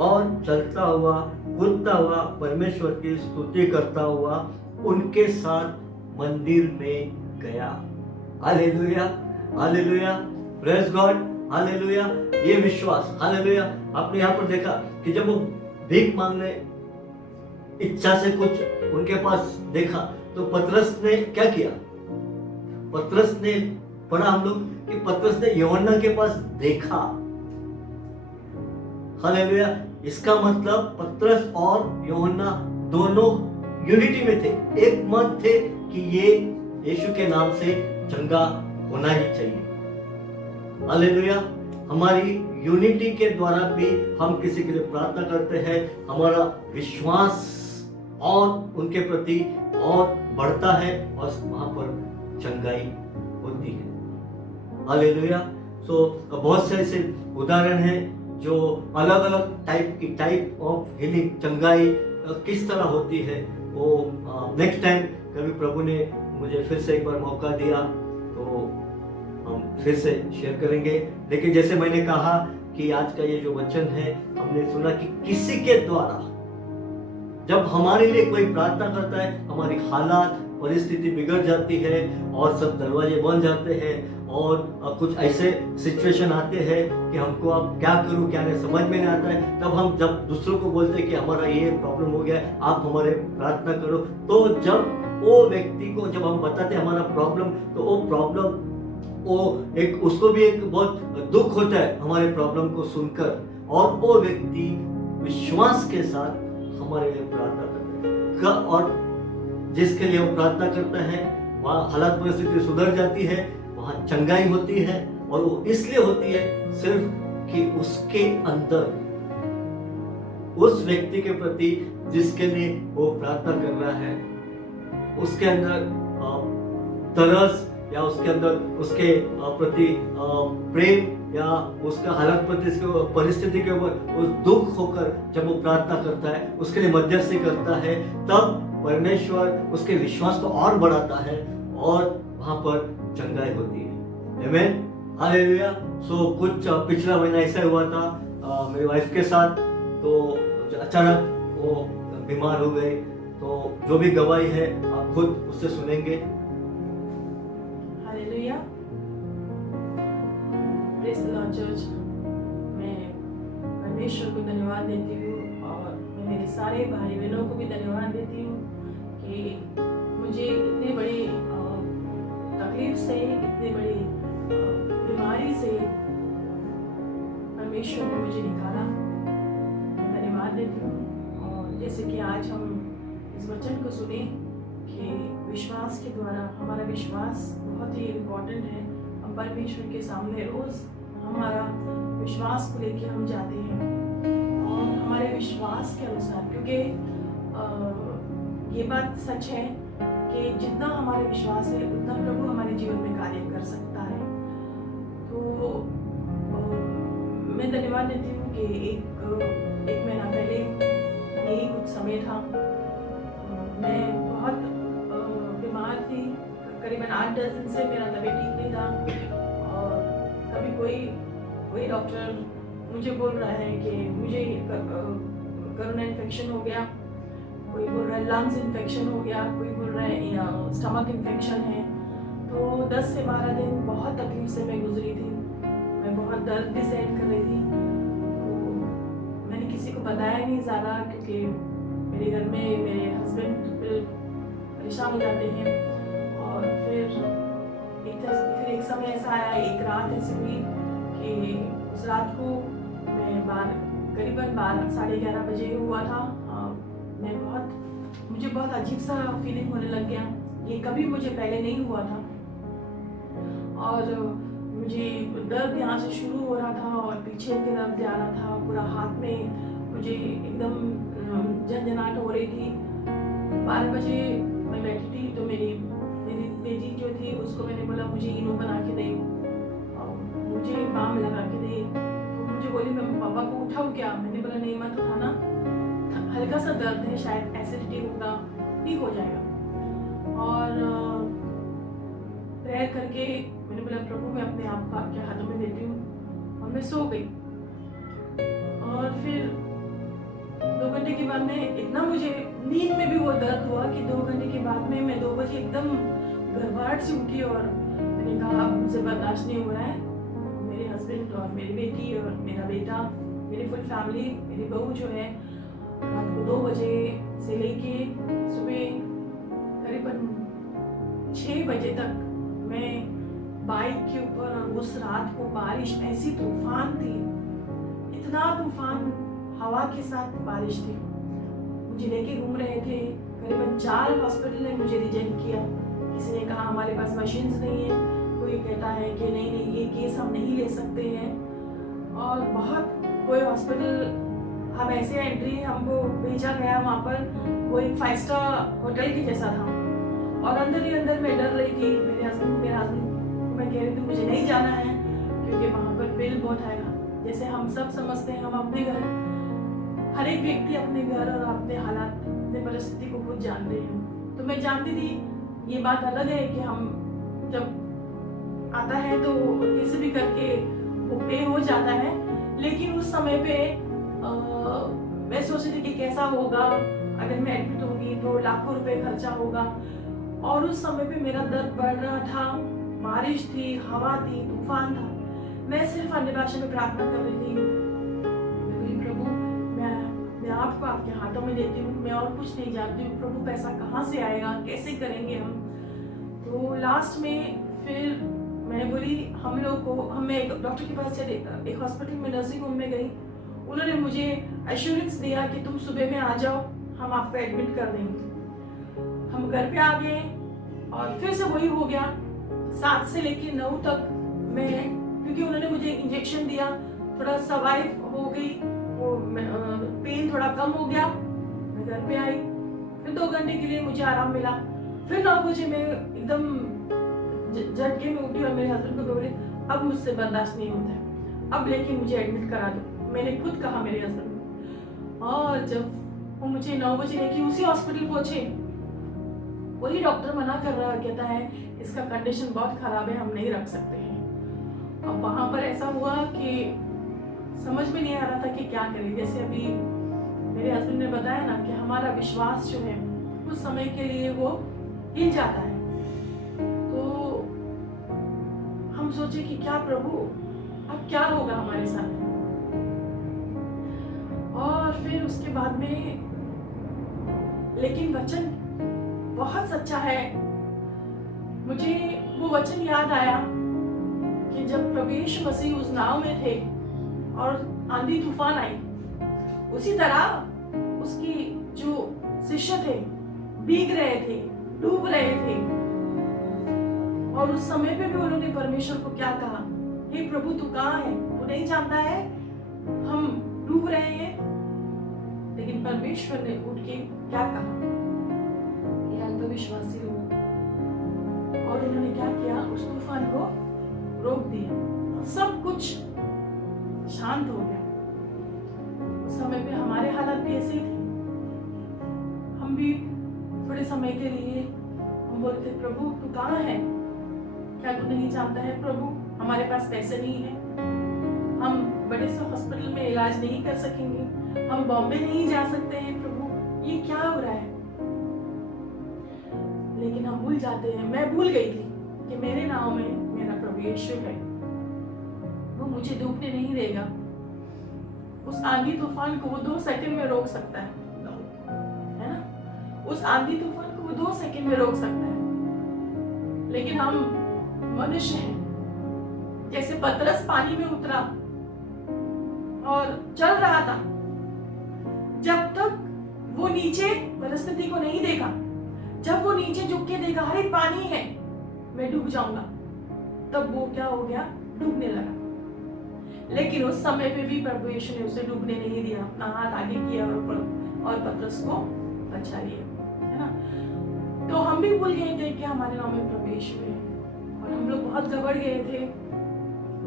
और चलता हुआ कूदता हुआ परमेश्वर की स्तुति करता हुआ उनके साथ मंदिर में गया। Hallelujah, hallelujah, praise God, hallelujah. ये विश्वास, हालेलुया। आपने यहाँ पर देखा कि जब वो भीख मांगने इच्छा से कुछ उनके पास देखा तो पतरस ने क्या किया? पतरस ने पढ़ा हम लोग कि पतरस ने यूहन्ना के पास देखा। हालेलुया। इसका मतलब पतरस और यूहन्ना दोनों यूनिटी में थे, एक मत थे कि ये यीशु के नाम से चंगा होना ही चाहिए। हालेलुया। हमारी यूनिटी के द्वारा भी हम किसी के लिए प्रार्थना करते हैं, हमारा विश्वास और उनके प्रति और बढ़ता है और वहां पर चंगाई होती है। हालेलुया। बहुत से ऐसे उदाहरण हैं जो अलग अलग टाइप ऑफ हीलिंग, चंगाई किस तरह होती है, वो नेक्स्ट टाइम कभी प्रभु ने मुझे फिर से एक बार मौका दिया तो हम फिर से शेयर करेंगे। लेकिन जैसे मैंने कहा कि आज का ये जो वचन है, हमने सुना कि किसी के द्वारा जब हमारे लिए कोई प्रार्थना करता है, हमारी हालात परिस्थिति बिगड़ जाती है और सब दरवाजे बन जाते हैं और कुछ ऐसे सिचुएशन आते हैं कि हमको अब क्या करूं क्या नहीं समझ में नहीं आता है। तब हम जब दूसरों को बोलते हैं कि हमारा ये प्रॉब्लम हो गया है, आप हमारे प्रार्थना करो, तो जब वो व्यक्ति को जब हम बताते हैं हमारा प्रॉब्लम, तो वो प्रॉब्लम उसको भी एक बहुत दुख होता है हमारे प्रॉब्लम को सुनकर, और वो व्यक्ति विश्वास के साथ हमारे लिए प्रार्थना करता है और जिसके लिए वो प्रार्थना करता है वहाँ हालात परिस्थिति सुधर जाती है, वहाँ चंगाई होती है। और वो इसलिए होती है सिर्फ कि उसके अंदर उस व्यक्ति के प्रति जिसके लिए वो प्रार्थना कर रहा है, उसके अंदर तरस या उसके अंदर उसके प्रति प्रेम या उसका हालत परिस्थिति के ऊपर उस दुख होकर जब वो प्रार्थना करता है, उसके लिए मध्यस्थी करता है, तब परमेश्वर उसके विश्वास को और बढ़ाता है और वहां पर चंगाई होती है। आमीन, हालेलुया। कुछ पिछला महीना ऐसा हुआ था मेरी वाइफ के साथ, तो अचानक वो बीमार हो गए। तो जो भी गवाही है आप खुद उससे सुनेंगे। Hallelujah, praise the Lord church. मैं परमेश्वर को धन्यवाद देती हूँ और मैं मेरे सारे भाई बहनों को भी धन्यवाद देती हूँ कि मुझे इतनी बड़ी तकलीफ से, इतनी बड़ी बीमारी से परमेश्वर ने मुझे निकाला। मैं धन्यवाद देती हूँ। और जैसे कि आज हम इस वचन को सुने कि विश्वास के द्वारा, हमारा विश्वास बहुत ही इम्पोर्टेंट है। हम परमेश्वर के सामने रोज हमारा विश्वास को लेके हम जाते हैं और हमारे विश्वास के अनुसार, क्योंकि ये बात सच है कि जितना हमारे विश्वास है उतना प्रभु हमारे जीवन में कार्य कर सकता है। तो मैं धन्यवाद देती हूँ कि एक महीना पहले यही कुछ समय था, मैं बहुत बीमार थी, करीबन 8-10 दिन से मेरा तबीयत ठीक नहीं था। और कभी कोई डॉक्टर मुझे बोल रहा है कि मुझे कोरोना इन्फेक्शन हो गया, कोई बोल रहा है लंग्स इन्फेक्शन हो गया, कोई बोल रहा है स्टमक इन्फेक्शन है। तो 10 से 12 दिन बहुत तकलीफ से मैं गुजरी थी, मैं बहुत दर्द भी सहन कर रही थी। तो मैंने किसी को बताया नहीं ज़्यादा, क्योंकि मेरे घर में मेरे हस्बैंड परेशान हो जाते हैं। और फिर एक समय ऐसा आया, एक रात ऐसी हुई कि उस रात को मैं करीबन 12-11:30 बजे हुआ था। मुझे बहुत अजीब सा फीलिंग होने लग गया, ये कभी मुझे पहले नहीं हुआ था। और मुझे दर्द यहाँ से शुरू हो रहा था और पीछे की तरफ जा रहा था, पूरा हाथ में मुझे एकदम झंझनाहट हो रही थी। 12 बजे मैं बैठी थी, तो मेरी बेटी जो थी उसको मैंने बोला मुझे इनो बना के दे और मुझे बाम लगा के दे। तो मुझे बोली मैं पापा को उठाऊँ क्या? मैंने बोला नहीं मत उठाना, हल्का सा दर्द है, शायद एसिडिटी होगा, ठीक हो जाएगा। और प्रेयर करके मैंने बोला प्रभु मैं अपने आप को आपके हाथों में देती हूँ, और मैं सो गई। और फिर 2 घंटे के बाद में इतना मुझे नींद में भी वो दर्द हुआ कि 2 घंटे के बाद में मैं 2 बजे एकदम घबराहट से उठी और मैंने कहा अब मुझसे बर्दाश्त नहीं हो रहा है। मेरे हस्बैंड और मेरी बेटी और मेरा बेटा, मेरी फुल फैमिली, मेरी बहू जो है, रात को 2 बजे से लेके सुबह करीबन 6 बजे तक मैं बाइक के ऊपर, और उस रात को बारिश ऐसी तूफान थी, इतना तूफान, हवा के साथ बारिश थी। मुझे लेके घूम रहे थे, करीबन 4 हॉस्पिटल ने मुझे रिजेक्ट किया। किसी ने कहा हमारे पास मशीन्स नहीं है, कोई कहता है कि नहीं ये केस हम नहीं ले सकते हैं। और बहुत कोई हॉस्पिटल हम ऐसे एंट्री हमको भेजा गया वहाँ पर, वो एक 5 स्टार होटल के जैसा था, और अंदर ही अंदर मैं डर रही थी। मेरे हस्बैंड को मैं कह रही थी मुझे नहीं जाना है, क्योंकि वहाँ पर बिल बहुत आएगा। जैसे हम सब समझते हैं, हम अपने घर, हर एक व्यक्ति अपने घर और अपने हालात, अपने परिस्थिति को खुद जानते हैं। तो मैं जानती थी ये बात अलग है कि हम जब आता है तो कैसे भी करके वो पे हो जाता है, लेकिन उस समय पे मैं सोच रही थी कि कैसा होगा अगर मैं एडमिट होंगी तो लाखों रुपए खर्चा होगा। और उस समय पे मेरा दर्द बढ़ रहा था, बारिश थी, हवा थी, तूफान था। मैं सिर्फ अन्य भाषा में प्रार्थना कर रही थी, प्रभु मैं आपको आपके हाथों में देती हूँ, मैं और कुछ नहीं जानती हूँ प्रभु, पैसा कहाँ से आएगा, कैसे करेंगे हम। तो लास्ट में फिर मैं बोली मैं एक डॉक्टर के पास चले, एक हॉस्पिटल में नर्सिंग होम में गई। उन्होंने मुझे एश्योरेंस दिया कि तुम सुबह में आ जाओ, हम आपको एडमिट कर देंगे। हम घर पे आ गए और फिर से वही हो गया। 7 से लेकर 9 तक मैं, क्योंकि उन्होंने मुझे इंजेक्शन दिया, थोड़ा सर्वाइव हो गई, वो पेन थोड़ा कम हो गया। मैं घर पे आई, फिर 2 घंटे के लिए मुझे आराम मिला। फिर 9 बजे मैं एकदम झटके में उठी और मेरे हस्बैंड को बोली अब मुझसे बर्दाश्त नहीं होता है, अब लेके मुझे एडमिट करा दो। मैंने खुद कहा मेरे हस्बैंड को। और जब वो मुझे 9 बजे लेके उसी हॉस्पिटल पहुंचे, वही डॉक्टर मना कर रहा, कहता है इसका कंडीशन बहुत खराब है, हम नहीं रख सकते हैं। अब वहां पर ऐसा हुआ कि समझ में नहीं आ रहा था कि क्या करें। जैसे अभी मेरे हस्बैंड ने बताया ना कि हमारा विश्वास जो है कुछ समय के लिए वो हिल जाता है। तो हम सोचे कि क्या प्रभु अब क्या होगा हमारे साथ। और फिर उसके बाद में, लेकिन वचन बहुत सच्चा है। मुझे वो वचन याद आया कि जब प्रभु यीशु मसीह उस नाव में थे और आंधी तूफान आई, उसी तरह उसकी जो शिष्य थे भीग रहे थे, डूब रहे थे। और उस समय पे भी उन्होंने परमेश्वर को क्या कहा, हे प्रभु तू कहाँ है, तू नहीं जानता है हम डूब रहे हैं। लेकिन परमेश्वर ने उठ के क्या कहा, ये अल्पविश्वासी लोग, और उन्होंने क्या किया, उस तूफान को रोक दिया और सब कुछ शांत हो गया। उस समय पे हमारे हालात भी ऐसे ही थे। हम भी थोड़े समय के लिए हम बोलते, प्रभु तू कहाँ है, क्या तू नहीं जानता है प्रभु, हमारे पास पैसे नहीं है, हम बड़े से हॉस्पिटल में इलाज नहीं कर सकेंगे, हम बॉम्बे नहीं जा सकते हैं प्रभु, ये क्या हो रहा है। लेकिन हम भूल जाते हैं, मैं भूल गई थी कि मेरे नाव में मेरा प्रभु यीशु है, वो मुझे डूबने नहीं देगा। उस आंधी तूफान को वो 2 सेकंड में रोक सकता है ना, उस आंधी तूफान को वो 2 सेकंड में रोक सकता है। लेकिन हम मनुष्य हैं, जैसे पतरस पानी में उतरा और चल रहा था, जब तक वो नीचे परिस्थिति को नहीं देखा, जब वो नीचे झुक के देखा अरे पानी है मैं डूब जाऊंगा, तब वो क्या हो गया, डूबने लगा। लेकिन उस समय पे भी प्रभु यीशु ने उसे डूबने नहीं दिया, अपना हाथ आगे किया और पतरस को बचा लिया, है ना। तो हम भी भूल गए थे कि हमारे नाम में प्रभु यीशु है, और हम लोग बहुत गड़बड़ गए थे।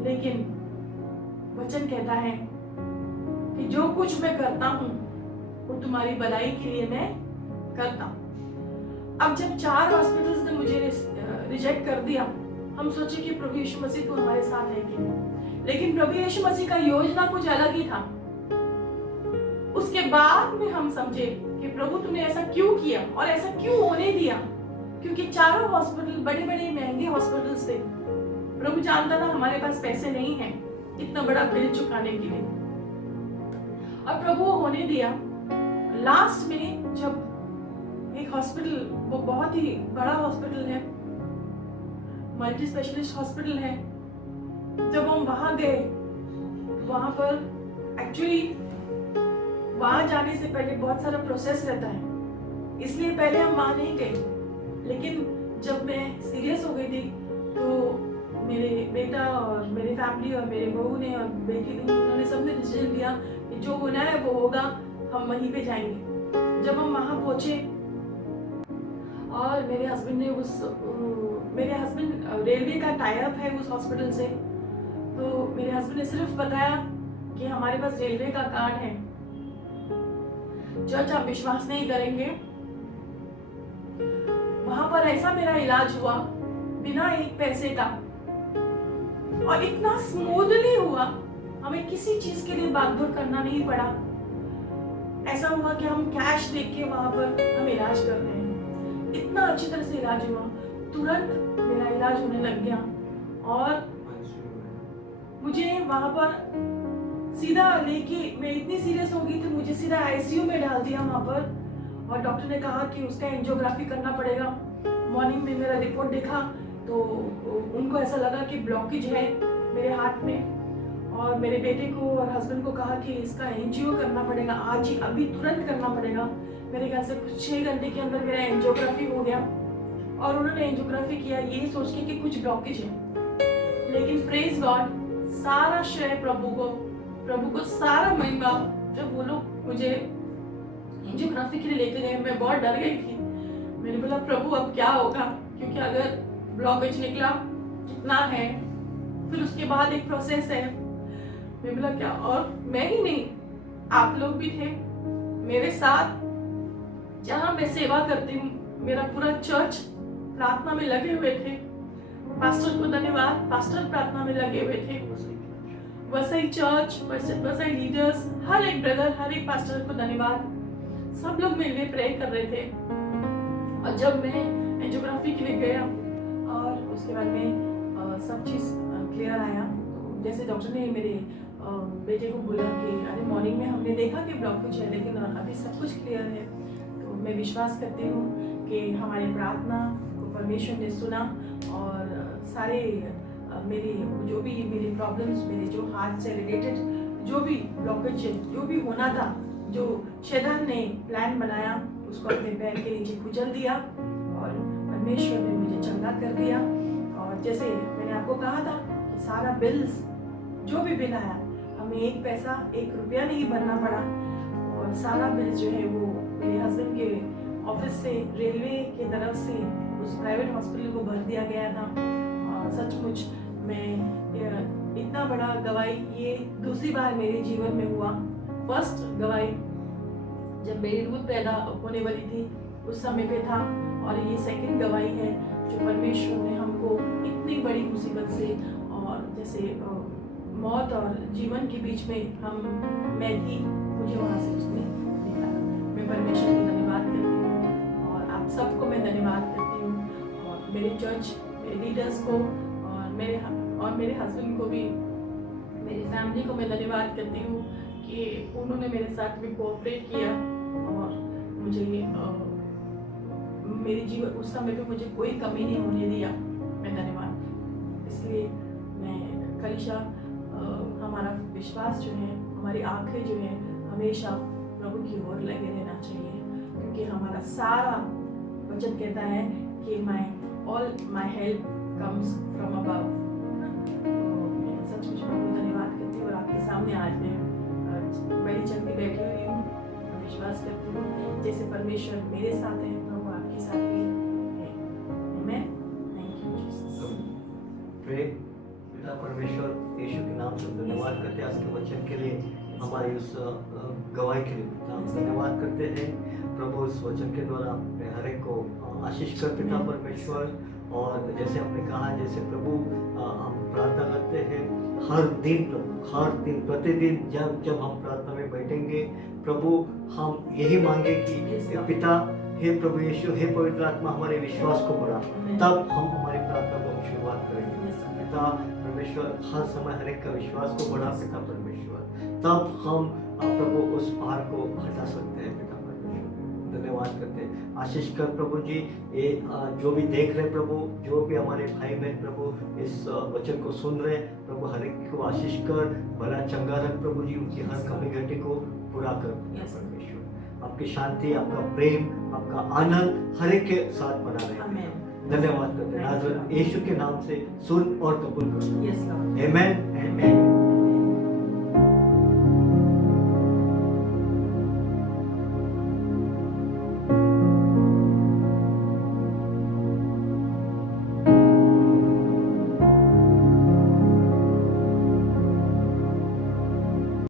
लेकिन वचन कहता है कि जो कुछ मैं करता हूं वो तुम्हारी भलाई के लिए मैं करता हूं। अब जब 4 हॉस्पिटल्स ने मुझे रिजेक्ट कर दिया, हम सोचे कि प्रभु यीशु मसीह तो हमारे साथ है कि नहीं, लेकिन प्रभु यीशु मसीह का योजना कुछ अलग ही था। उसके बाद में हम समझे कि प्रभु तुमने ऐसा क्यों किया और ऐसा क्यों होने दिया, क्योंकि चारों हॉस्पिटल बड़े बड़े महंगे हॉस्पिटल्स थे। प्रभु जानता था हमारे पास पैसे नहीं है इतना बड़ा बिल चुकाने के लिए, और प्रभु होने दिया। लास्ट में जब एक हॉस्पिटल, वो बहुत ही बड़ा हॉस्पिटल है, मल्टी स्पेशलिस्ट हॉस्पिटल है, जब हम वहां गए, वहां पर एक्चुअली वहां जाने से पहले बहुत सारा प्रोसेस रहता है, इसलिए पहले हम वहां नहीं गए। लेकिन जब मैं सीरियस हो गई थी तो मेरे बेटा और मेरे फैमिली और मेरे बहू ने और बेटी ने, उन्होंने सबने डिसीजन लिया कि जो होना है वो होगा, हम वहीं पे जाएंगे। जब हम वहां पहुंचे और मेरे हस्बैंड रेलवे का टाई अप है उस हॉस्पिटल से, तो मेरे हस्बैंड ने सिर्फ बताया कि हमारे पास रेलवे का कार्ड है। चर्च आप विश्वास नहीं करेंगे, वहां पर ऐसा मेरा इलाज हुआ बिना एक पैसे का, और इतना स्मूथली हुआ, हमें किसी चीज के लिए भागदौड़ करना नहीं पड़ा। ऐसा हुआ कि हम कैश देख के वहां पर हम इलाज कर रहे हैं, इतना अच्छी तरह से इलाज हुआ, तुरंत मेरा इलाज होने लग गया। और मुझे वहां पर सीधा लेके, मैं इतनी सीरियस हो गई थी, मुझे सीधा आईसीयू में डाल दिया वहां पर, और डॉक्टर ने कहा कि उसका एंजियोग्राफी करना पड़ेगा। मॉर्निंग में मेरा रिपोर्ट देखा तो उनको ऐसा लगा कि ब्लॉकेज है मेरे हार्ट में, और मेरे बेटे को और हस्बैंड को कहा कि इसका एंजियो करना पड़ेगा, आज ही अभी तुरंत करना पड़ेगा। मेरे ख्याल से कुछ 6 घंटे के अंदर मेरा एंजियोग्राफी हो गया, और उन्होंने एंजियोग्राफी किया ये सोच के कि कुछ ब्लॉकेज है। लेकिन प्रेज गॉड, सारा श्रेय प्रभु को सारा महिमा। जब वो लोग मुझे एंजियोग्राफी के लिए लेके गए, मैं बहुत डर गई थी। मैंने बोला प्रभु अब क्या होगा, क्योंकि अगर ब्लॉकेज निकला कितना है, फिर उसके बाद एक प्रोसेस है। मैं बोला क्या, और मैं ही नहीं, आप लोग भी थे मेरे साथ जहां मैं सेवा करती हूँ। मेरा पूरा चर्च प्रार्थना में लगे हुए थे। पास्टर को धन्यवाद, पास्टर प्रार्थना में लगे हुए थे। वसई चर्च, वसई लीडर्स, हर एक ब्रदर, हर एक पास्टर को धन्यवाद। सब लोग मेरे लिए प्रे कर रहे थे। और जब मैं एंजियोग्राफी के लिए गया और उसके बाद में सब चीज़ क्लियर आया, तो जैसे डॉक्टर ने मेरे बेटे को बोला कि अरे मॉर्निंग में हमने देखा कि ब्लॉकेज है, लेकिन अभी सब कुछ क्लियर है। तो मैं विश्वास करती हूँ कि हमारी प्रार्थना को परमेश्वर ने सुना, और सारे मेरे जो भी मेरे प्रॉब्लम्स, मेरे जो हार्ट से रिलेटेड जो भी ब्लॉकेज, जो भी होना था, जो शैतान ने प्लान बनाया, उसको अपने पैर के नीचे कुचल दिया, और परमेश्वर ने मुझे चंगा कर दिया। और जैसे मैंने आपको कहा था कि सारा बिल्स, जो भी बिल आया, हमें 1 पैसा 1 रुपया नहीं भरना पड़ा। और सारा बिल जो है वो मेरे हस्बैंड के ऑफिस से, रेलवे के तरफ से उस प्राइवेट हॉस्पिटल को भर दिया गया था। और सचमुच मैं इतना बड़ा गवाही ये दूसरी बार मेरे जीवन में हुआ। फर्स्ट गवाही जब मेरी रूथ पैदा होने वाली थी उस समय पे था, और ये सेकंड गवाही है जो परमेश्वर ने हमको इतनी बड़ी मुसीबत से, और जैसे मौत और जीवन के बीच में मैं थी, मुझे वहाँ से उसने निकाला। मैं परमेश्वर को धन्यवाद करती हूँ और आप सबको मैं धन्यवाद करती हूँ, और मेरे चर्च, मेरे लीडर्स को, और मेरे हस्बैंड को भी, मेरी फैमिली को मैं धन्यवाद करती हूँ कि उन्होंने मेरे साथ भी कोऑपरेट किया, और मुझे मेरे जीवन उस समय पे मुझे कोई कमी नहीं होने दिया। मैं धन्यवाद। इसलिए मैं कलिशा, हमारा विश्वास जो है, हमारी आंखें जो है, हमेशा प्रभु की ओर लगे रहना चाहिए, क्योंकि हमारा सारा वचन कहता है कि all my help comes from above. मैं सचमुच प्रभु धन्यवाद करती हूँ, और आपके सामने आज मैं बड़ी चल के बैठी हुई हूँ। विश्वास करती हूँ जैसे परमेश्वर मेरे साथ है, प्रभु आपके साथ भी है। आमेन। Thank you Jesus. प्रे। पिता परमेश्वर यीशु के नाम से धन्यवाद करते हैं आज के वचन के लिए, हमारी उस गवाही के लिए पिता हम धन्यवाद करते हैं। प्रभु उस वचन के द्वारा हर एक को आशीष कर पिता परमेश्वर। और जैसे हमने कहा, जैसे प्रभु हम प्रार्थना करते हैं हर दिन, प्रभु हर दिन प्रतिदिन जब हम प्रार्थना में बैठेंगे प्रभु, हम यही मांगे कि पिता हे प्रभु यीशु, हे पवित्र आत्मा, हमारे विश्वास को बढ़ा, तब हम हमारी प्रार्थना को हम शुरुआत करेंगे। पिता परमेश्वर हर समय हर एक का विश्वास को बढ़ा पिता परमेश्वर, तब हम प्रभु उस पहाड़ को हटा सकते हैं पिता परमेश्वर। धन्यवाद करते हैं। आशीष कर प्रभु जी, ये जो भी देख रहे प्रभु, जो भी हमारे भाई बहन प्रभु इस वचन को सुन रहे प्रभु, हर एक को आशीष कर, भला चंगा रख प्रभु जी, उनकी हर कमी घटी को पूरा कर परमेश्वर। आपकी शांति, आपका प्रेम, आपका आनंद हर एक के साथ बना रहे। धन्यवाद करते हैं नाज़रेत यीशु के नाम से सुन और कबूल करो। आमेन।